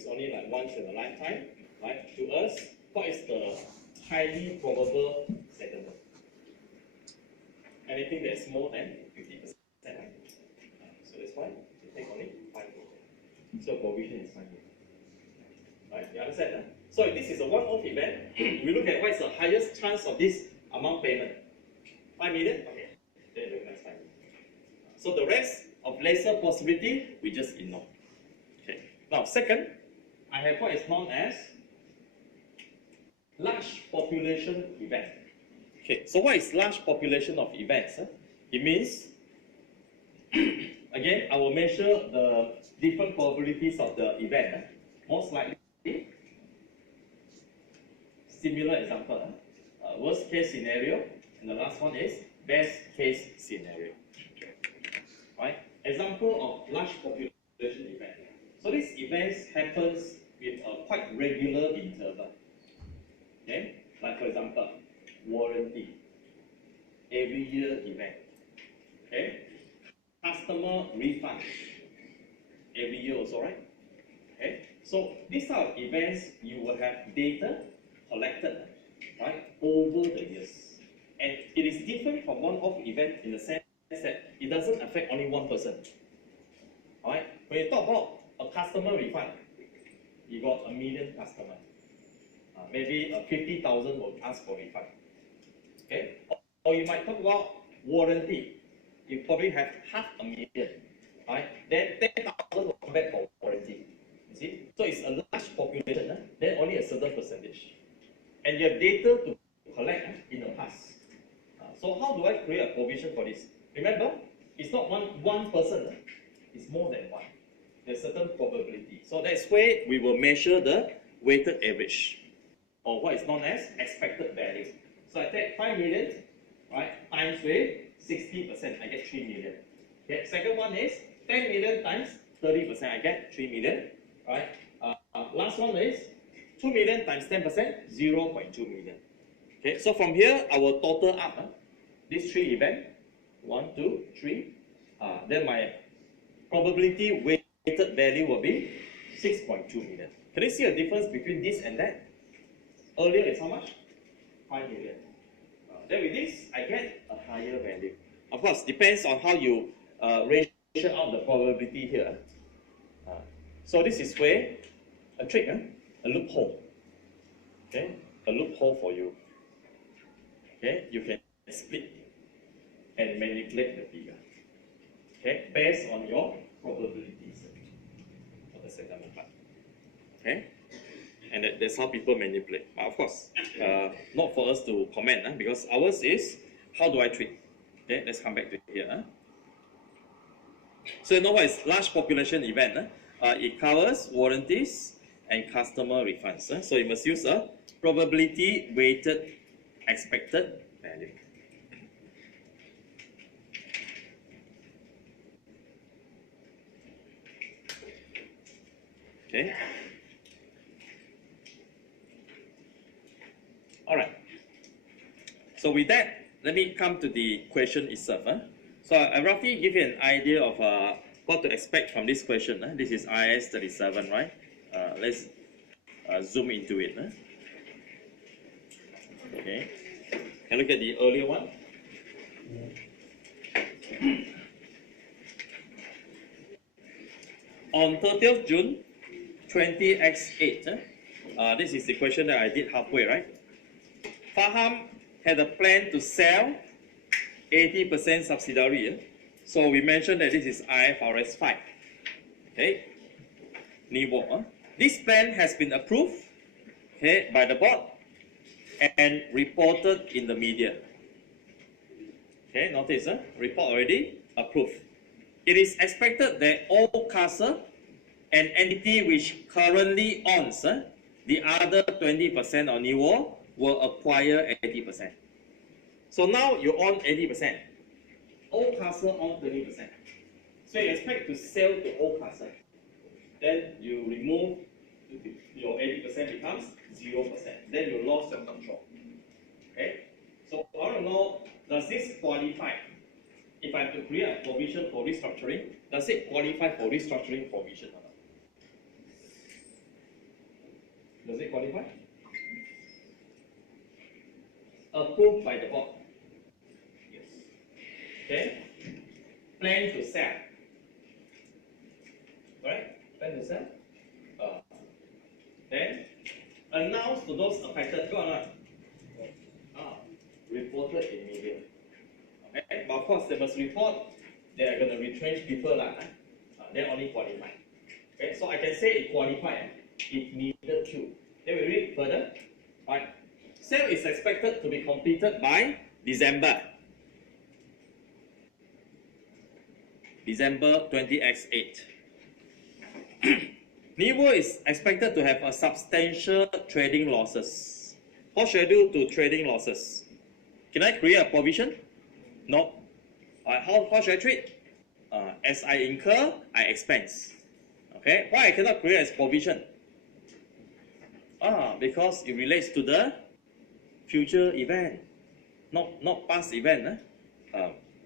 it's only like once in a lifetime, right? To us, what is the highly probable settlement? Anything that's more than 50%, right? So that's why you take only 5%. So provision is 5 million. Right? You understand? Huh? So if this is a one-off event, we look at what is the highest chance of this amount payment. 5 million? Okay. Then we recognize 5 million. So the rest of lesser possibility, we just ignore. Okay. Now, second, I have what is known as large population event. Okay, so what is large population of events? It means, again, I will measure the different probabilities of the event. Most likely, similar example, worst case scenario, and the last one is best case scenario. Right? Example of large population event. So these events happens with a quite regular interval. Okay? Like for example, warranty, every year event. Okay? Customer refund, every year also, right? Okay? So these type of events, you will have data collected, right, over the years. And it is different from one-off event in the sense that it doesn't affect only one person. Alright? When you talk about a customer refund, you got 1 million customers. Maybe 50,000 will ask for refund. Okay? Or you might talk about warranty. You probably have 500,000. Right? Then 10,000 will come back for warranty. You see? So it's a large population, then only a certain percentage. And you have data to collect in the past. So how do I create a provision for this? Remember, it's not one person, it's more than one. There's certain probability. So that's where we will measure the weighted average, or what is known as expected value. So I take 5 million, right, times with 60%, I get 3 million. Okay, second one is 10 million times 30%, I get 3 million. Right? Last one is 2 million times 10%, 0.2 million. Okay, so from here, I will total up these three events, 1, 2, 3. Then my probability weighted value will be 6.2 million. Can you see a difference between this and that? Earlier is how much? 5 million. Then with this, I get a higher value. Of course, depends on how you ratio out the probability here. So this is where a trick, a loophole. Okay, a loophole for you. Okay, you can split and manipulate the figure. Okay, based on your probabilities for the settlement part. Okay, and that's how people manipulate. But of course, not for us to comment, because ours is how do I treat. Okay, let's come back to here. So you know what is large population event? It covers warranties and customer refunds. So you must use a probability weighted expected value. Okay. All right. So with that, let me come to the question itself. So I roughly give you an idea of what to expect from this question. This is IAS37, right? Let's zoom into it. Okay. And look at the earlier one. On 30th June 20x8, this is the question that I did halfway, right? Faham had a plan to sell 80% subsidiary. So we mentioned that this is IFRS 5. Okay. NIVO. This plan has been approved, okay, by the board and reported in the media. Okay, notice, report already approved. It is expected that all CASA, an entity which currently owns the other 20% of NIVO, will acquire 80%. So now you own 80%. All CASA own 20%. So you expect to sell to all CASA. Then you remove your 80% becomes 0%. Then you lost your control. Okay? So I want to know, does this qualify? If I have to create a provision for restructuring, does it qualify for restructuring provision or not? Does it qualify? Approved by the board. Yes. Okay. Plan to sell. Right? Plan to sell. Then announce to those affected. Go on. Reported in media. Okay. But of course, they must report. They are going to retrench people. Then only qualify. Okay. So I can say it qualified if needed to. Then we read further. Right. Sale is expected to be completed by December 20x8. Nivo is expected to have a substantial trading losses. How should I do to trading losses? Can I create a provision? No. How should I treat? As I incur, I expense. Okay. Why I cannot create as provision? Because it relates to the future event, not past event.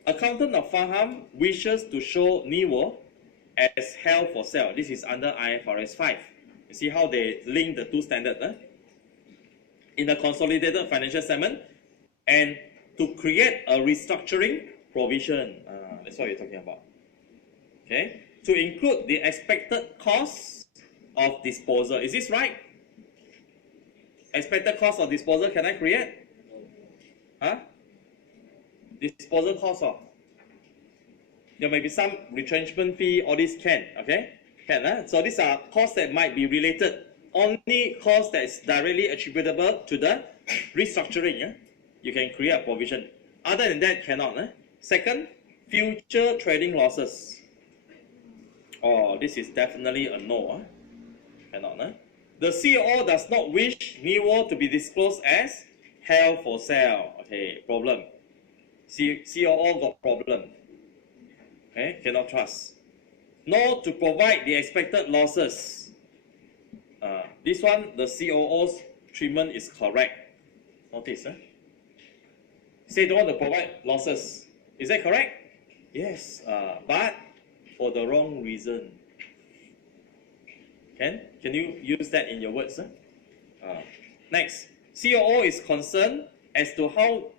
Accountant of Faham wishes to show Nivo as held for sale. This is under IAS37. You see how they link the two standards in the consolidated financial statement, and to create a restructuring provision. That's what you're talking about. Okay, to include the expected cost of disposal. Is this right? Expected cost of disposal, can I create? Disposal cost of. There may be some retrenchment fee, all this can, okay? Can, So these are costs that might be related. Only cost that is directly attributable to the restructuring, you can create a provision. Other than that, cannot. Second, future trading losses. This is definitely a no. Cannot. The COO does not wish Nivo to be disclosed as held for sale. Okay, problem. COO got problem. Okay, cannot trust. Nor to provide the expected losses. This one, the COO's treatment is correct. Notice, say don't want to provide losses. Is that correct? Yes, but for the wrong reason. Can you use that in your words? Next, COO is concerned as to how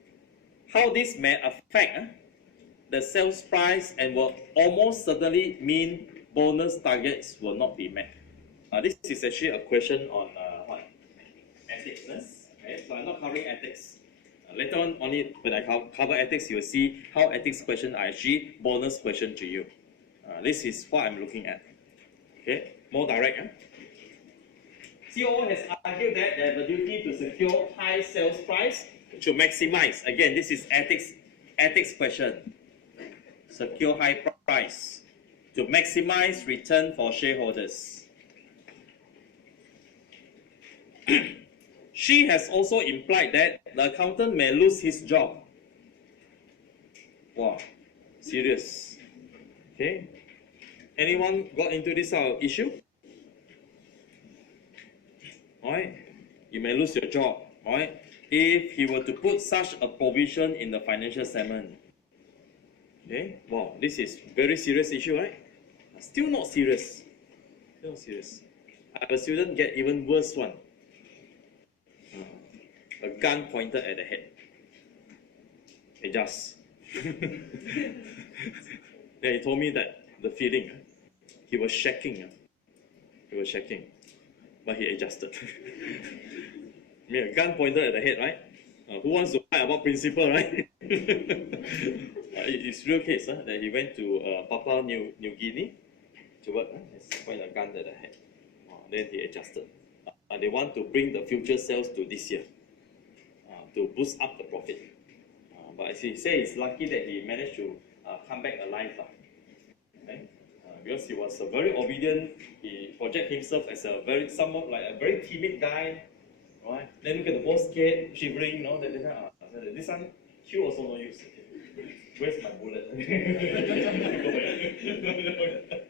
this may affect the sales price and will almost certainly mean bonus targets will not be met. This is actually a question on ethics. Okay? So I'm not covering ethics. Later on, only when I cover ethics, you'll see how ethics questions are actually bonus question to you. This is what I'm looking at. Okay, more direct. COO has argued that they have a duty to secure high sales price to maximize. Again, this is ethics question. Secure high price to maximize return for shareholders. She has also implied that the accountant may lose his job. Wow, serious. Okay. Anyone got into this issue? Alright, you may lose your job. Alright, if he were to put such a provision in the financial statement. Okay, wow, this is very serious issue, right? Still not serious. Still not serious. I have a student get even worse one. A gun pointed at the head. Adjust. Then he told me that the feeling, he was shaking. He was shaking. But he adjusted. I mean, a gun pointed at the head, right? Who wants to fight about principle, right? It's real case that he went to Papua New Guinea to work. He's pointed a gun at the head. Then he adjusted. They want to bring the future sales to this year to boost up the profit. But as he says, it's lucky that he managed to come back alive. Okay? Because he was a very obedient, he projected himself as a somewhat like a very timid guy. Right? Then look at the boss scared, shivering, this one, Q also no use. Where's my bullet?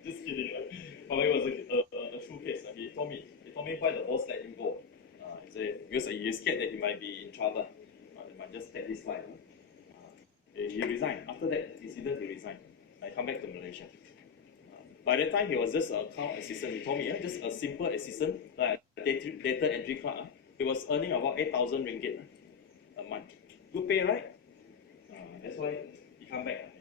Just kidding. But it was a true case. He told me why the boss let him go. He said because he's scared that he might be in trouble. He might just take his life. He resigned. After that incident, he resigned. I come back to Malaysia. By that time, he was just an account assistant. He told me, just a simple assistant. Like data entry clerk, he was earning about 8,000 ringgit a month. Good pay, right? That's why he come back.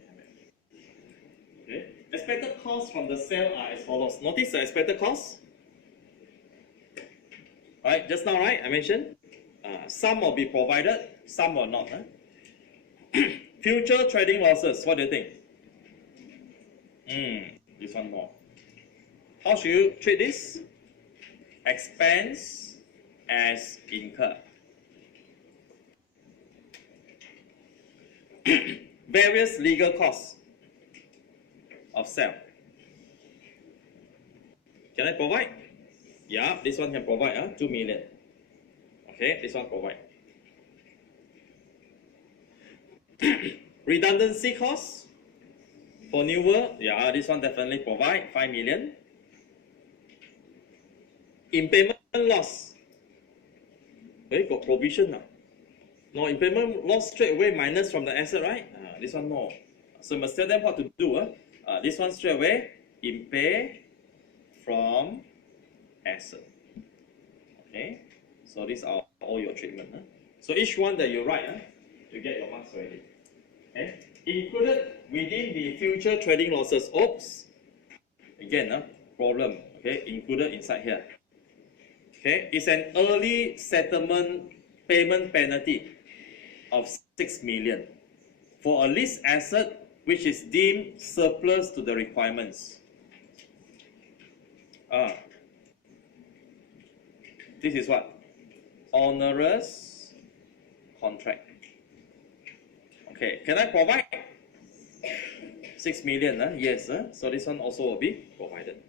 Okay. Expected costs from the sale are as follows. Notice the expected costs. Right, just now, right? I mentioned some will be provided, some will not. Future trading losses. What do you think? This one more. How should you treat this? Expense as incurred. Various legal costs of sale. Can I provide? Yeah, this one can provide 2 million. Okay, this one provide. Redundancy costs for newer, yeah, this one definitely provide 5 million. Impairment loss. Okay, got provision now. No, impairment loss straight away minus from the asset, right? This one no. So you must tell them what to do. This one straight away, impair from asset. Okay, so these are all your treatment. So each one that you write, you get your marks already. Okay, included within the future trading losses. Oops, again, problem. Okay, included inside here. Okay, it's an early settlement payment penalty of 6 million for a leased asset which is deemed surplus to the requirements. This is what? Onerous contract. Okay, can I provide 6 million? Yes, so this one also will be provided.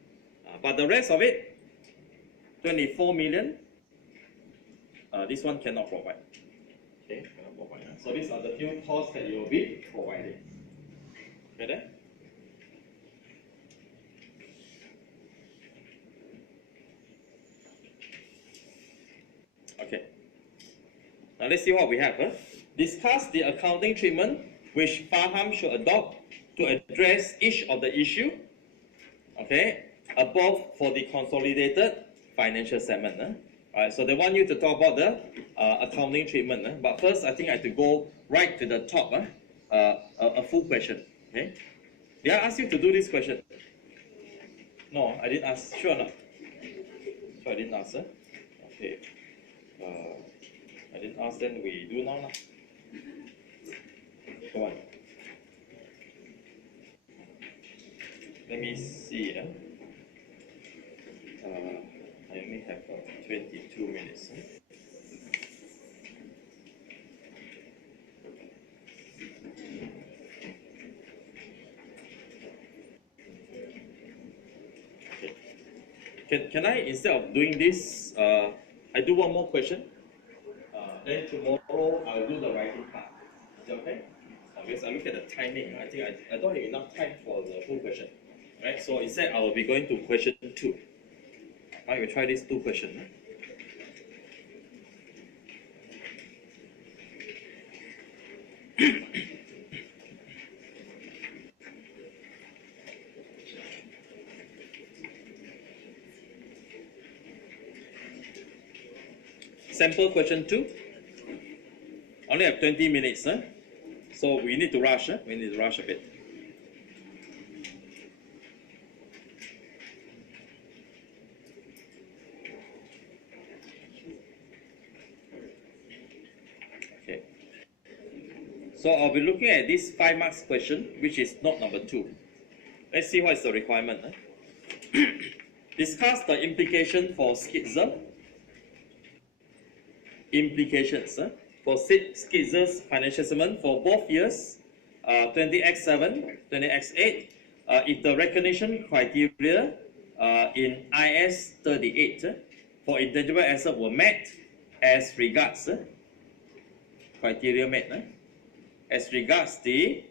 But the rest of it, 24 million, this one cannot provide. Okay, cannot provide. So these are the few costs that you will be providing. Okay then? Okay. Now let's see what we have. Discuss the accounting treatment which Faham should adopt to address each of the issue. Okay, above for the consolidated financial statement. Alright, so they want you to talk about the accounting treatment. But first, I think I have to go right to the top. A full question. Okay. Did I ask you to do this question? No, I didn't ask. Sure or not? Sure, I didn't ask. Okay. I didn't ask, then we do now. Come on. Let me see. I only have 22 minutes. Okay. Can I, instead of doing this, I do one more question? Then tomorrow I'll do the writing part. Is that okay? Because I look at the timing, I think I don't have enough time for the full question. Right? So instead I will be going to question 2. I will try these 2 questions. Sample question 2. Only have 20 minutes. So we need to rush. We need to rush a bit. Okay. So I'll be looking at this 5 marks question, which is note number 2. Let's see what is the requirement. Discuss the implication for schism. Implications for Skizer's financial statement for both years, 20x7, 20x8, if the recognition criteria in IAS38 for intangible assets were met as regards criteria met as regards the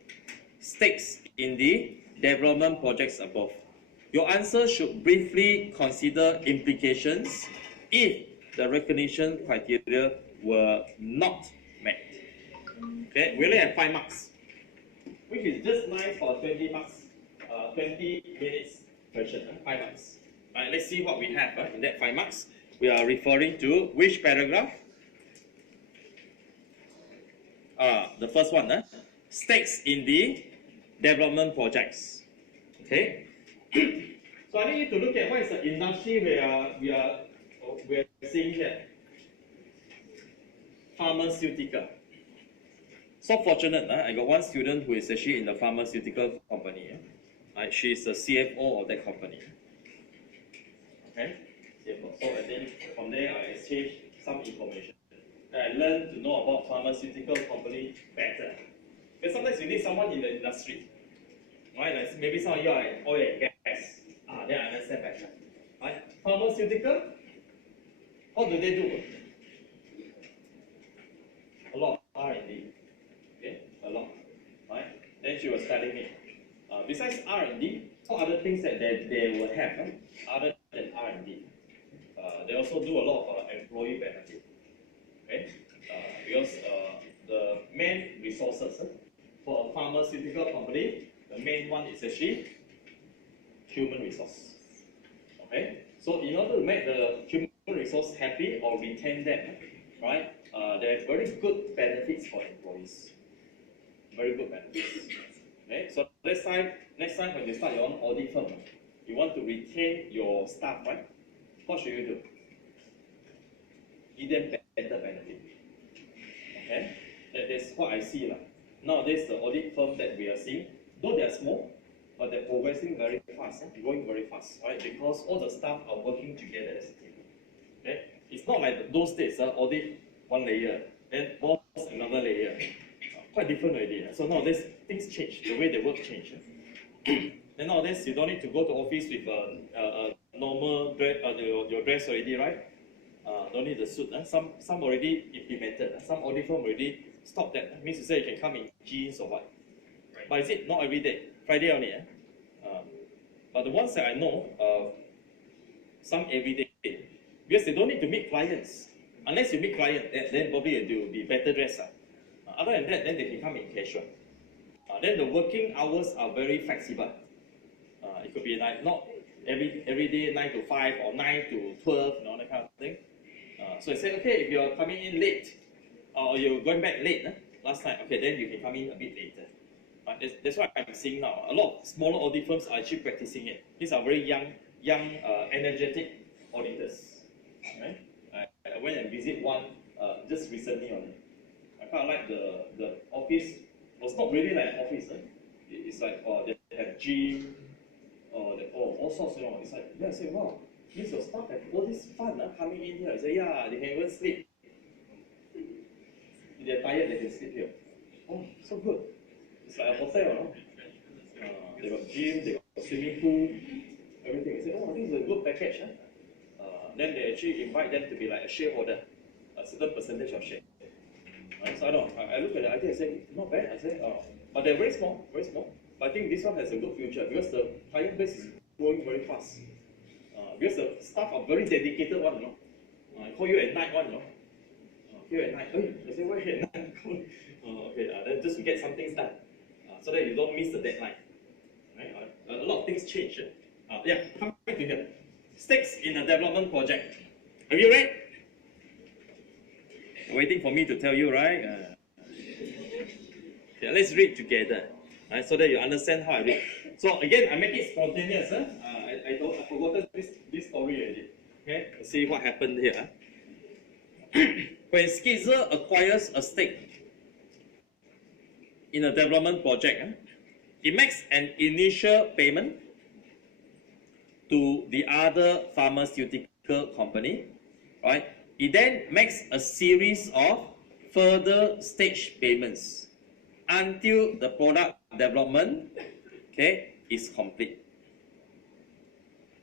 stakes in the development projects above. Your answer should briefly consider implications if the recognition criteria were not met. Okay, we only have 5 marks, which is just nice for 20 marks, 20 minutes question. 5 marks. Alright, let's see what we have in that 5 marks. we are referring to which paragraph? The first one, stakes in the development projects. Okay. So I need you to look at what is the industry we are seeing here. Pharmaceutical. So fortunate, I got one student who is actually in the pharmaceutical company. She is the CFO of that company. Okay, CFO. So and then from there I exchanged some information. I learned to know about pharmaceutical company better. Because sometimes you need someone in the industry, right? Like maybe some of you are in oil and gas. Then I understand better. Right? Pharmaceutical, what do they do? A lot of R&D. Okay, a lot. Right? Then she was telling me, besides R&D, what other things that they will have other than R&D? They also do a lot of employee benefit. Okay, because the main resources for a pharmaceutical company, the main one is actually human resource. Okay, so in order to make the human resource happy or retain them, right? There are very good benefits for employees. Very good benefits. Okay, so next time when you start your own audit firm, you want to retain your staff, right? What should you do? Give them better benefit. Okay, that's what I see lah. Nowadays, the audit firm that we are seeing, though they are small, but they're progressing very fast, growing very fast, right? Because all the staff are working together as a team. Okay, it's not like those days, audit one layer, then boss another layer. Quite different already. So nowadays things change, the way they work change. Then nowadays you don't need to go to office with a normal dress, your dress already, right? Don't need the suit. Some already implemented. Some audit firm already stopped that. Means to say you can come in jeans or what. Right. But is it not every day? Friday only. But the ones that I know, some every day. Because they don't need to meet clients. Unless you meet clients, then probably they will be better dressed. Other than that, then they can come in casual. Then the working hours are very flexible. It could be like not every day 9 to 5 or 9 to 12, that kind of thing. So I say, okay, if you're coming in late or you're going back late last time, okay, then you can come in a bit later. That's what I'm seeing now. A lot of smaller audit firms are actually practicing it. These are very young, energetic auditors. Right? I went and visit one just recently only. I kind of like the office. Was not really like an office. It's like they have gym, all sorts. It's like I say, wow, this your staff have all this fun coming in here. I say, yeah, they can even sleep. If they're tired, they can sleep here. Oh, so good. It's like a hotel, they got gym, they got swimming pool, everything. I say, oh, this is a good package. Then they actually invite them to be like a shareholder, a certain percentage of share. So I look at the idea and say, not bad. I say, but they're very small, very small. But I think this one has a good future because the client base is growing very fast. Because the staff are very dedicated one, I call you at night one, Call you at night. Hey, I say, why at night? Okay, then just to get some things done, so that you don't miss the deadline. Right? A lot of things change. Yeah, come back to here. Stakes in a development project. Are you ready? Waiting for me to tell you, right? Okay, let's read together, right, so that you understand how I read. So again, I make it spontaneous. I forgot this story already. Okay, let's see what happened here. When Skizzer acquires a stake in a development project, it makes an initial payment to the other pharmaceutical company, right? It then makes a series of further stage payments until the product development, okay, is complete.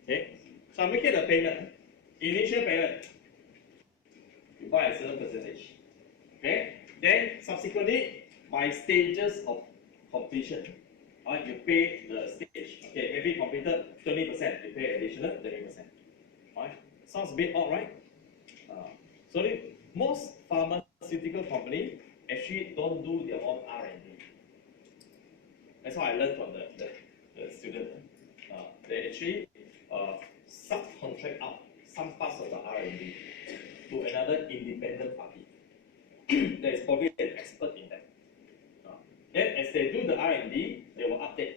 Okay, so I'm making the payment, initial payment, you buy a certain percentage. Okay, then subsequently, by stages of completion, you pay the stage. Okay, maybe completed 20%, you pay additional 30%. Right? Sounds a bit odd, right? So most pharmaceutical companies actually don't do their own R&D. That's what I learned from the student. They actually subcontract out some parts of the R&D to another independent party that is probably an expert in that. Then as they do the R&D, they will update.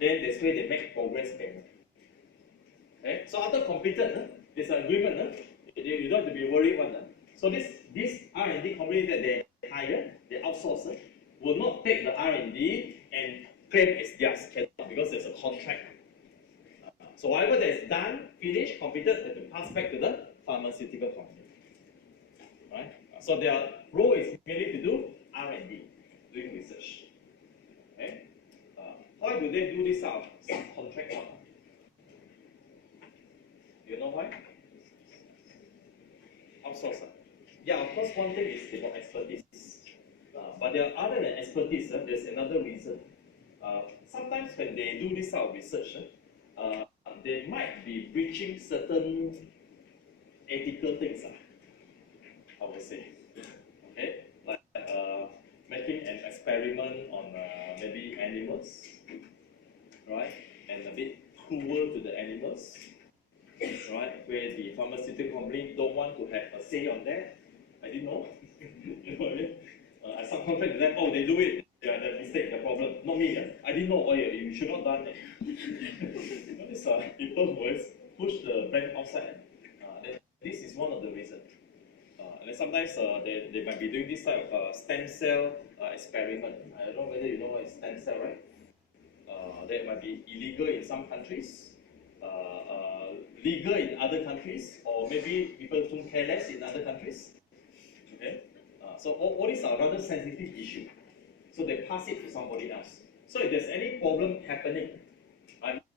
Then this way they make progress payment. Okay? So after completed, there's an agreement. You don't have to be worried about that. So this R&D company that they hire, they outsource, will not take the R&D and claim it's theirs, because there's a contract. So whatever that is done, finished, completed, they have to pass back to the pharmaceutical company. Right? So their role is merely to do R&D, doing research. Okay? Why do they do this subcontract one? You know why? Outsource. Yeah, of course, one thing is they got expertise. But there are other than expertise, there's another reason. Sometimes when they do this sort of research, they might be breaching certain ethical things, I would say. Okay? Like making an experiment on maybe animals, right? And a bit cruel to the animals, right? Where the pharmaceutical company don't want to have a say on that. I didn't know. You know what I mean? I subcontract to them. Oh, they do it. Yeah, the mistake, the problem. Not me. I didn't know. Oh, yeah, you should not done that. These are people who always push the brand outside. This is one of the reasons. And then sometimes they might be doing this type of stem cell experiment. I don't know whether you know what is stem cell, right? That might be illegal in some countries, legal in other countries, or maybe people don't care less in other countries. Okay, so all these are rather sensitive issues. So they pass it to somebody else. So if there's any problem happening,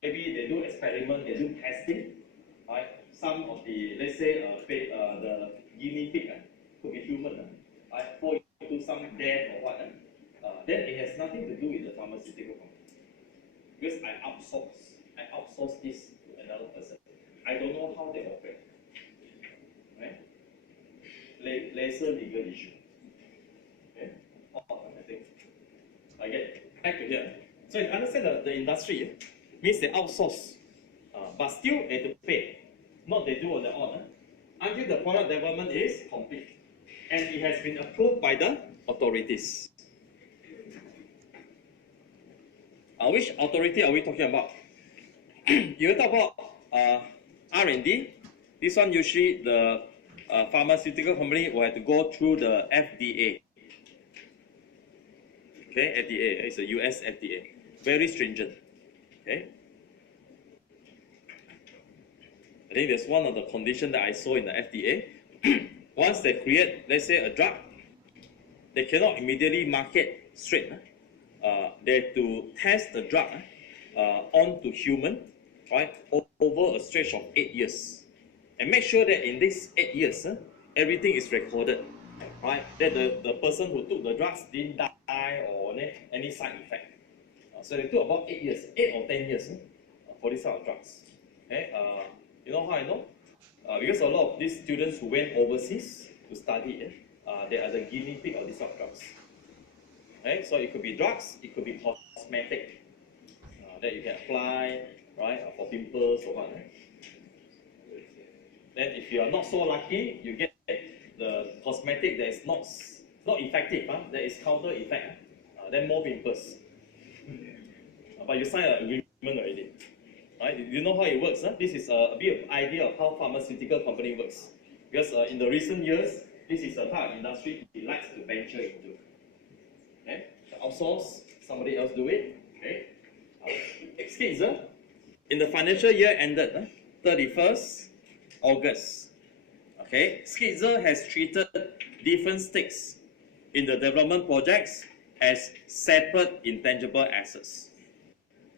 maybe they do experiment, they do testing, right? Some of the, let's say, the guinea pig could be human, fall into some death or what, then it has nothing to do with the pharmaceutical company. Because I outsource this to another person. I don't know how they operate. Right? Lesser legal issue. Okay? I think. I get back to here. So you understand the industry means they outsource, but still they have to pay. Not they do on their own. Until the product development is complete. And it has been approved by the authorities. Which authority are we talking about? You talk about R&D. This one usually the pharmaceutical company will have to go through the FDA. Okay, FDA, it's a US FDA. Very stringent. Okay. I think there's one of the conditions that I saw in the FDA. Once they create, let's say, a drug, they cannot immediately market straight. They have to test the drug onto human, right, over a stretch of 8 years. And make sure that in these 8 years, everything is recorded, right? That the person who took the drugs didn't die or any side effect. So they took about 8 years, 8 or 10 years for this type of drugs. Okay? You know how I know? Because a lot of these students who went overseas to study, they are the guinea pig of these type of drugs. Okay? So it could be drugs, it could be cosmetic that you can apply, right, for pimples or what. Then if you are not so lucky, you get the cosmetic that is not effective, that is counter effect, then more pimples. But you sign an agreement already. Right? You know how it works. This is a bit of idea of how pharmaceutical company works. Because in the recent years, this is a type of industry it likes to venture into. Okay? Outsource, somebody else do it. Okay? Skids, in the financial year ended 31st August. Okay? Skids has treated different stakes in the development projects as separate intangible assets.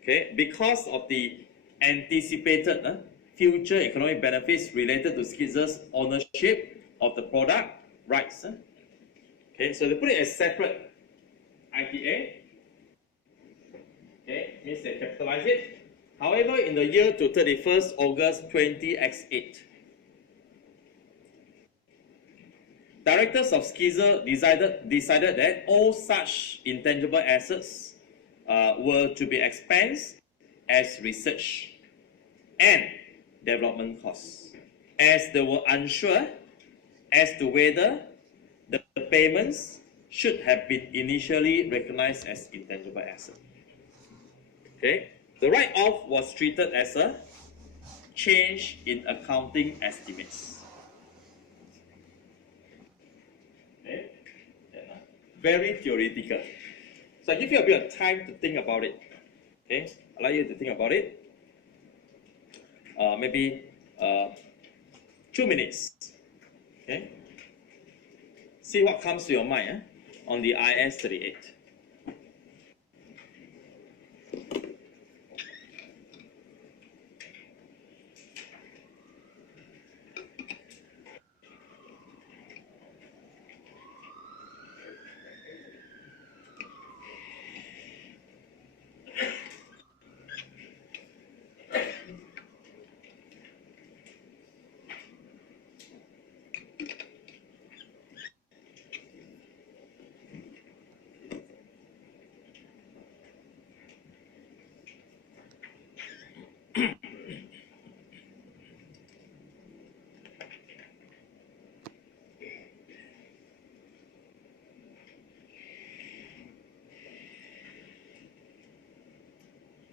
Okay? Because of the anticipated future economic benefits related to Skids' ownership of the product rights. Okay, so they put it as separate ITA. Okay, means they capitalize it. However, in the year to 31st August 20X8, directors of Skids decided that all such intangible assets were to be expensed as research and development costs. as they were unsure as to whether the payments should have been initially recognized as intangible asset. Okay, the write-off was treated as a change in accounting estimates. Okay, very theoretical. So I give you a bit of time to think about it. Okay, I'd like you to think about it. Maybe 2 minutes. Okay, see what comes to your mind on the IAS38.